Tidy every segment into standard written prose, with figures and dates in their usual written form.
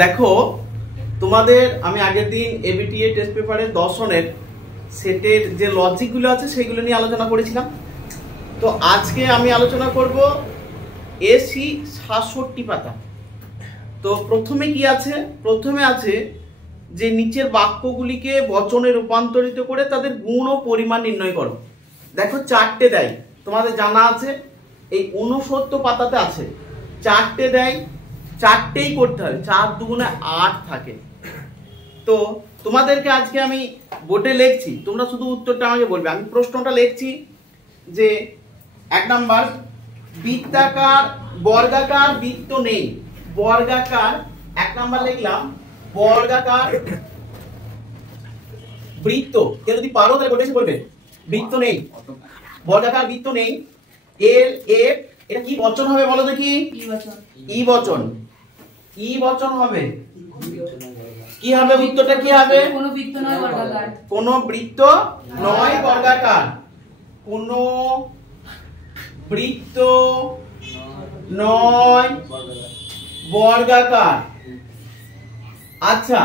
দেখো তোমাদের আমি আগের দিন এবিটিএ টেস্ট পেপারে দর্শনের সেটের যে লজিকগুলো আছে সেগুলো নিয়ে আলোচনা করেছিলাম। তো আজকে আমি আলোচনা করব এসি ৬৭ পাতা। তো প্রথমে কি আছে? প্রথমে আছে যে নিচের বাক্যগুলিকে বচনে রূপান্তরিত করে তাদের গুণ ও পরিমাণ নির্ণয় করো। দেখো চারটে দেয়, তোমাদের জানা আছে এই ৬৯ পাতাতে আছে, চারটে দেয়, চারটেই করতে হবে, ৪ দুগুণে ৮ থাকে। তো তোমাদেরকে আজকে আমি বোর্ডে লিখছি, তোমরা শুধু উত্তরটা আমাকে বলবে। আমি প্রশ্নটা লিখছি যে ১ নাম্বার, বৃত্তাকার বর্গাকার বৃত্ত নেই। বর্গাকার ১ নাম্বার লিখলাম, বর্গাকার বৃত্ত, কেউ যদি পারো তাহলে বলবে, বলবে বৃত্ত নেই, বর্গাকার বৃত্ত নেই। এর এটা কি বচন হবে বলো দেখি? ই বচন। ই বচন হবে, কি হবে? বৃত্তটা কি হবে? কোনো বৃত্ত নয় বর্গাকার। কোনো বৃত্ত নয় বর্গাকার। কোনো বৃত্ত নয় বর্গাকার। আচ্ছা,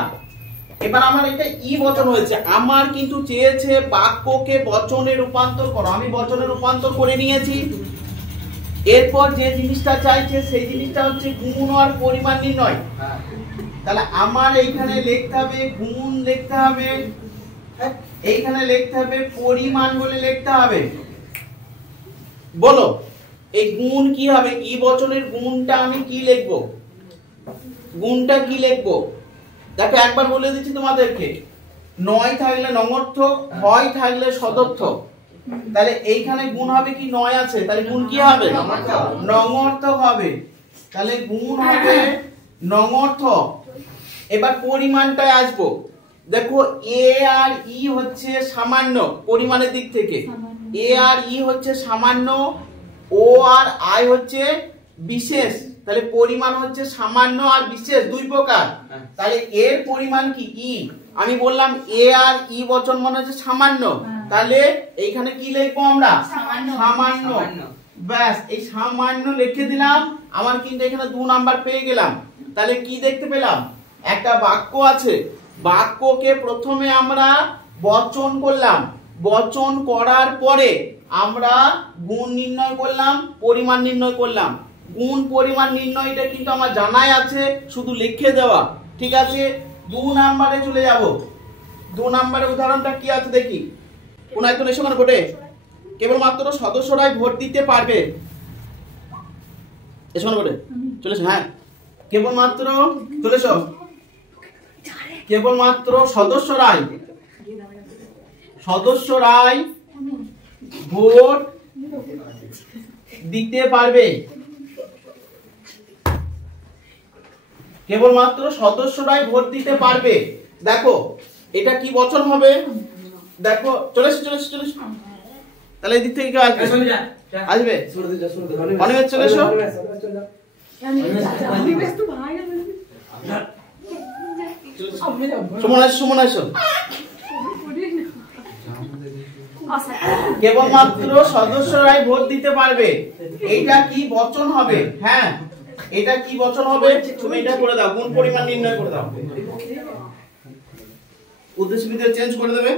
এবার আমার এটা ই বচন হয়েছে, আমার কিন্তু চেয়েছে বাক্যকে বচনে রূপান্তর করো। আমি বচনে রূপান্তর করে নিয়েছি। এরপর যে জিনিসটা চাইছে সেই জিনিসটা হচ্ছে গুণ আর পরিমাণ নির্ণয়। তাহলে আমার এইখানে লিখতে হবে গুণ, লিখতে হবে এইখানে লিখতে হবে পরিমাণ বলে লিখতে হবে। বলো এই গুণ কি হবে? ই বচনের গুণটা আমি কি লিখবো? গুণটা কি লিখবো? দেখো একবার বলে দিচ্ছি তোমাদেরকে, নয় থাকলে নঙর্থক, হয় থাকলে সদর্থক। তাহলে এইখানে গুণ হবে কি? নয় আছে, তাহলে গুণ কি হবে? নঙর্থক হবে। তাহলে গুণ হবে নঙর্থক। এবার পরিমাণটায় আসবো। দেখো এ আর ই হচ্ছে সামান্য পরিমাণের দিক থেকে, এ আর ই হচ্ছে সামান্য, ও আর আই হচ্ছে বিশেষ। তাহলে পরিমাণ হচ্ছে সামান্য আর বিশেষ, দুই প্রকার। তাহলে এর পরিমাণ কি? ই। আমি বললাম এ আর ই বচন মানে হচ্ছে সামান্য, তাহলে এইখানে কি লিখবো আমরা? সামান্য। ব্যাস, এই সামান্য লিখে দিলাম। আমার কিন্তু এখানে ২ নাম্বার পেয়ে গেলাম। তাহলে কি দেখতে পেলাম? একটা বাক্য আছে, বাক্যকে প্রথমে আমরা বচন করলাম, বচন করার পরে আমরা গুণ নির্ণয় করলাম, পরিমাণ নির্ণয় করলাম। গুণ পরিমাণ নির্ণয়টা কিন্তু আমার জানাই আছে, শুধু লিখে দেওয়া। ঠিক আছে, ২ নাম্বারে চলে যাব। ২ নাম্বারের উদাহরণটা কি আছে দেখি। কোন একজন এসে মানে ভোটে কেবলমাত্র সদস্যরাই ভোট দিতে পারবে। এসে মানে ভোটে চলেছে, হ্যাঁ কেবলমাত্র চলেছ, কেবলমাত্র সদস্যরাই ভোট দিতে পারবে। কেবলমাত্র সদস্যরাই ভোট দিতে পারবে। দেখো এটা কি বচন হবে? দেখো চলে এসো। তাহলে এই দিক থেকে কেউ আসবে? অনিমেষ চলে এসো। সুমন আসো। কেবলমাত্র সদস্যরাই ভোট দিতে পারবে, এইটা কি বচন হবে? হ্যাঁ এটা কি বচন হবে? তুমি এটা করে দাও, গুণ পরিমাণ নির্ণয় করে দাও। উদ্দেশ্য বিধেয় চেঞ্জ করে দেবে।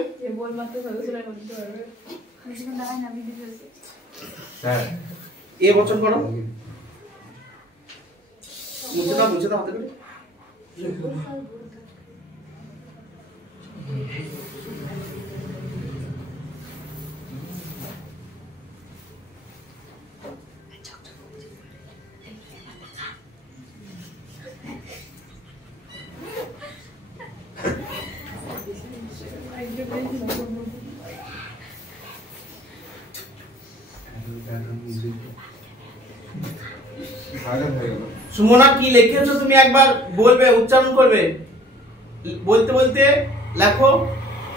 হ্যাঁ এ বচন করো, মুছে দাও হাতে করে। সুমনা কি লিখেছো তুমি একবার বলবে, উচ্চারণ করবে। বলতে বলতে লেখো।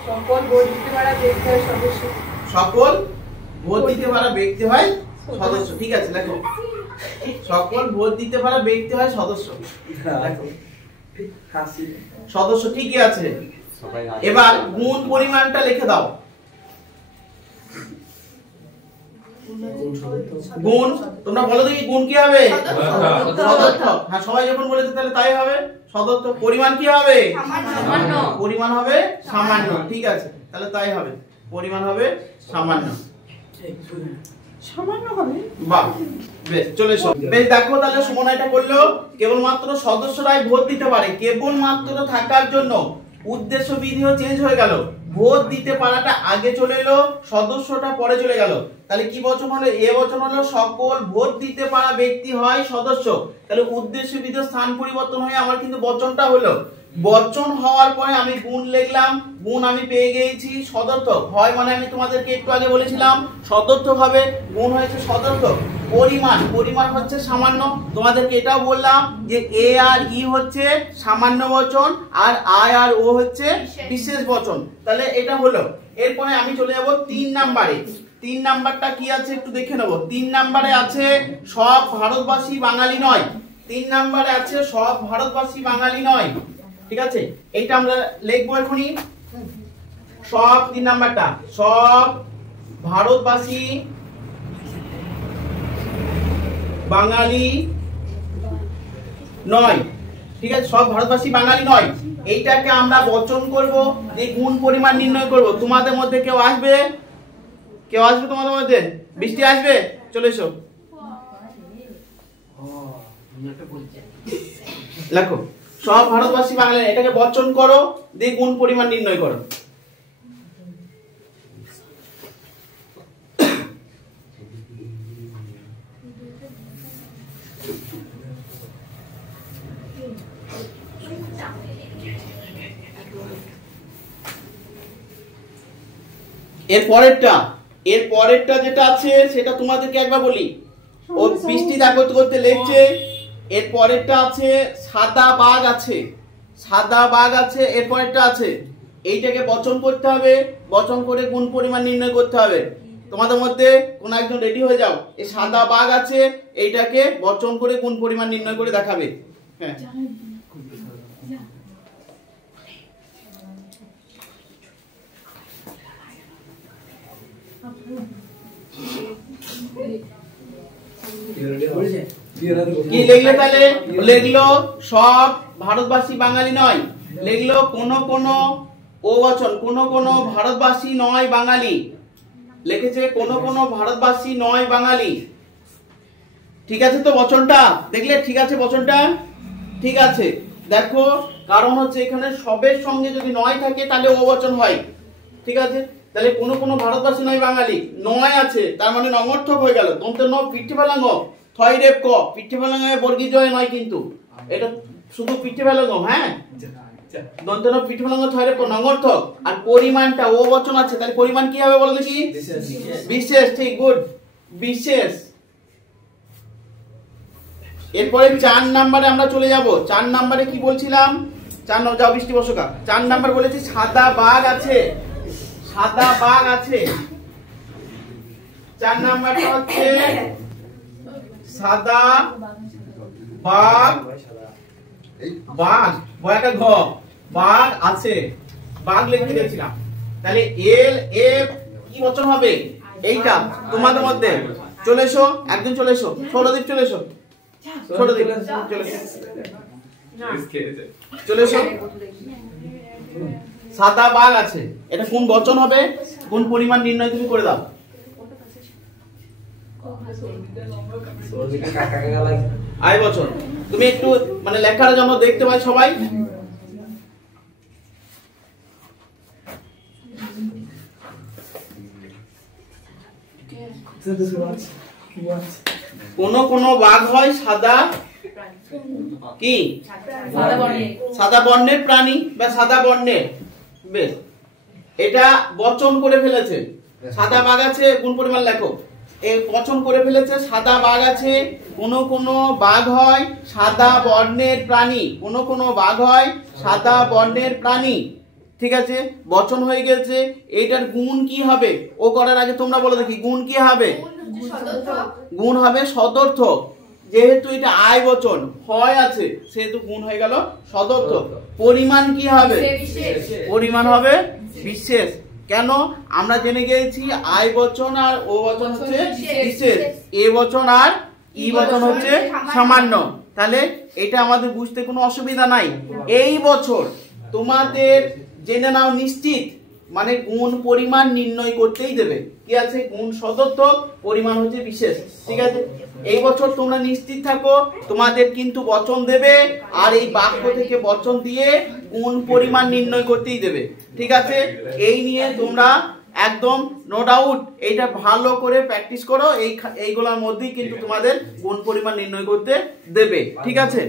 সকল ভোট দিতে পারা ব্যক্তি হয় সদস্য। সকল ভোট দিতে পারা ব্যক্তি হয় সদস্য। ঠিক আছে লেখো, সকল ভোট দিতে পারা ব্যক্তি হয় সদস্য। লেখো সদস্য, ঠিকই আছে। এবার গুণ পরিমাণটা লিখে দাও। গুণ তোমরা বলো দেখি, গুণ কি হবে? সদর্থক। হ্যাঁ সবাই যখন বলেছে তাহলে তাই হবে, সদর্থ। পরিমাণ কি হবে? সামান্য। পরিমাণ হবে সামান্য। ঠিক আছে, তাহলে তাই হবে, পরিমাণ হবে সামান্য। সামান্য হবে, বাহ, বেশ, চলে এসো। বেশ, দেখো তাহলে সুমন এটা করলো। কেবলমাত্র সদস্যরাই ভোট দিতে পারে, কেবলমাত্র থাকার জন্য উদ্দেশ্য বিধিও চেঞ্জ হয়ে গেল। ভোট দিতে পারাটা আগে চলে এলো, সদস্যটা পরে চলে গেল। তাহলে কি বচন হলো? এ বচন হলো সকল ভোট দিতে পারা ব্যক্তি হয় সদস্য। তাহলে উদ্দেশ্য বিধির স্থান পরিবর্তন হয়ে আমার কিন্তু বচনটা হলো। বচন হওয়ার পরে আমি গুণ লিখলাম, গুণ আমি পেয়ে গেছি সদর্থক। হয় মানে আমি তোমাদেরকে একটু আগে বলেছিলাম সদর্থক হবে, গুণ হয়েছে সদর্থক। পরিমাণ, পরিমাণ হচ্ছে সামান্য। তোমাদেরকে এটাও বললাম যে এ আর ই হচ্ছে সামান্য বচন, আর আই আর ও হচ্ছে বিশেষ বচন। তাহলে এটা হলো। এরপরে আমি চলে যাব 3 নাম্বারে। 3 নাম্বারটা কি আছে একটু দেখে নেব। 3 নাম্বারে আছে সব ভারতবাসী বাঙালি নয়। 3 নাম্বারে আছে সব ভারতবাসী বাঙালি নয়। ঠিক আছে, এইটা আমরা লিখবো এখনই। সব 3 নাম্বারটা, সব ভারতবাসী বাঙালি নয়। ঠিক আছে, সব ভারতবাসী বাঙালি নয়। এইটাকে আমরা বচন করব, যে গুণ পরিমাণ নির্ণয় করব। তোমাদের মধ্যে কেউ আসবে? কেউ আসবে তোমাদের মধ্যে? বৃষ্টি আসবে? চলে এসো, লেখো সব ভারতবাসী বাঙালি। এটাকে বচন করো, দিয়ে গুণ পরিমাণ নির্ণয় করো। এর পরেরটা যেটা আছে সেটা তোমাদেরকে একবার বলি। ও বৃষ্টি দেখো করতে লিখছে। এর পরেরটা আছে সাদা বাঘ আছে, সাদা বাঘ আছে। এর পরেরটা আছে, এইটাকে বচন করতে হবে, বচন করে গুণ পরিমাণ নির্ণয় করতে হবে। তোমাদের মধ্যে কোন একজন রেডি হয়ে যাও। এই সাদা বাঘ আছে, এইটাকে বচন করে গুণ পরিমাণ নির্ণয় করে দেখাবে। হ্যাঁ, কি লিখলে তাহলে? লিখলো সব ভারতবাসী বাঙালি নয়, লিখলো কোন কোন ও বচন, কোন কোন ভারতবাসী নয় বাঙালি। লিখেছে কোন কোন ভারতবাসী নয় বাঙালি। ঠিক আছে তো বচনটা? দেখলে ঠিক আছে বচনটা? ঠিক আছে, দেখো কারণ হচ্ছে এখানে সবের সঙ্গে যদি নয় থাকে তাহলে ও বচন হয়। ঠিক আছে, তাহলে কোন কোন ভারতবাসী নয় বাঙালি, নয় আছে তার মানে নঙর্থক হয়ে গেল। দন্ত ন পিঠে ফেলাঙ্গ থয় রেপ ক, পিঠে ফেলাঙ্গ বর্গী জয় নয়, কিন্তু এটা শুধু পিঠে ফেলাঙ্গ। হ্যাঁ, দন্ত ন পিঠে ফেলাঙ্গ থয় রেপ নঙর্থক। আর পরিমাণটা ও বচন আছে, তাহলে পরিমাণ কি হবে বলো দেখি? বিশেষ। ঠিক, গুড, বিশেষ। এরপরে 4 নাম্বারে আমরা চলে যাব। 4 নাম্বারে কি বলছিলাম? 4 নম্বর যাও বৃষ্টি বসকা। 4 নাম্বার বলেছি সাদা বাঘ আছে, সাদা বাঘ আছে। 4 নাম্বারটা হচ্ছে সাদা বাঘ, বাঘ বয়টা ঘ, বাঘ আছে, বাঘ লিখতে গেছিলাম। তাহলে এল এফ কি বচন হবে? এইটা তোমাদের মধ্যে চলে এসো, একদিন চলে এসো। সৌরদীপ চলে এসো, সৌরদীপ চলে এসো, চলে এসো। সাদা বাঘ আছে, এটা কোন বচন হবে? কোন পরিমাণ নির্ণয় তুমি করে দাও। আই বচন। তুমি একটু মানে লেখার জন্য দেখতে পাই সবাই। কোন কোন বাঘ হয় সাদা কি? সাদা বর্ণের প্রাণী বা সাদা বর্ণের। বেশ, এটা বচন করে ফেলেছে। সাদা বাঘ আছে, কোন পরিমাণ লেখো। এই বচন করে ফেলেছে, সাদা বাঘ আছে। কোন কোন বাঘ হয় সাদা বর্ণের প্রাণী, কোন কোন বাঘ হয় সাদা বর্ণের প্রাণী। ঠিক আছে, বচন হয়ে গেছে। এইটার গুণ কি হবে? ও করার আগে তোমরা বলে দেখি গুণ কি হবে? গুণ হবে সদর্থক। যেহেতু এটা আয় বচন হয় আছে সেহেতু গুণ হয়ে গেল সদর্থক। পরিমাণ কি হবে? পরিমাণ হবে বিশেষ। কেন? আমরা জেনে গিয়েছি আয় বচন আর ও বচন হচ্ছে বিশেষ, এ বচন আর ই বচন হচ্ছে সামান্য। তাহলে এটা আমাদের বুঝতে কোনো অসুবিধা নাই। এই বছর তোমাদের জেনে নাও নিশ্চিত, মানে গুণ পরিমাণ নির্ণয় করতেই দেবে। কি আছে? গুণ সদর্থক, পরিমাণ হচ্ছে বিশেষ। ঠিক আছে, এই বছর তোমরা নিশ্চিত থাকো তোমাদের কিন্তু বচন দেবে, আর এই বাক্য থেকে বচন দিয়ে গুণ পরিমাণ নির্ণয় করতেই দেবে। ঠিক আছে, এই নিয়ে তোমরা একদম নো ডাউট এইটা ভালো করে প্র্যাকটিস করো। এইগুলোর মধ্যেই কিন্তু তোমাদের গুণ পরিমাণ নির্ণয় করতে দেবে। ঠিক আছে।